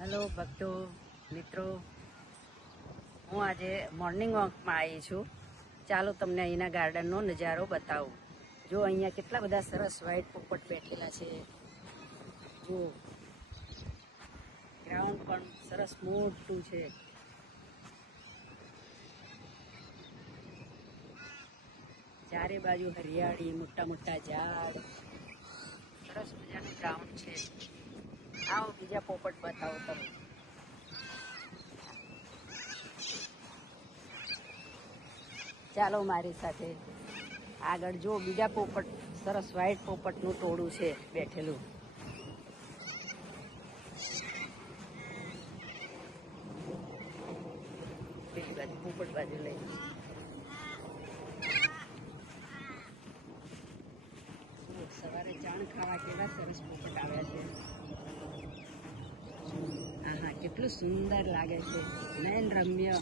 Hello ભક્તો મિત્રો, હું આજે મોર્નિંગ વોકમાં આવી છું. ચાલો તમને અહીંના ગાર્ડનનો નજારો બતાવું. જો અહીંયા કેટલા બધા સરસ વ્હાઈટ પોપટ બેઠેલા છે. જો ગ્રાઉન્ડ પણ સરસ મોટું છે. ચારે બાજુ હરિયાળી, મોટા મોટા ઝાડ, સરસ મજાનું ગ્રાઉન્ડ છે. આવો બીજા પોપટ બતાવો તમે. ચાલો મારી સાથે આગળ. જો બીજા પોપટ, સરસ વ્હાઈટ પોપટનું ટોળું છે બેઠેલું. પેલી બાજુ પોપટ બાજુ લઈ. સવારે જાણ ખાવા કેવા સરસ પોપટ આવ્યા છે. હા, કેટલું સુંદર લાગે છે. નયન રમ્ય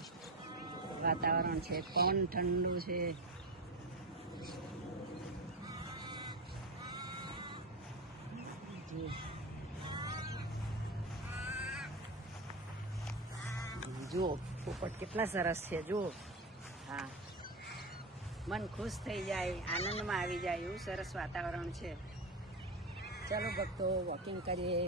વાતાવરણ છે. પવન ઠંડુ છે. જુઓ પોપટ કેટલા સરસ છે. જુઓ, હા, મન ખુશ થઈ જાય, આનંદમાં આવી જાય એવું સરસ વાતાવરણ છે. ચાલો ભક્તો, વોકિંગ કરીએ.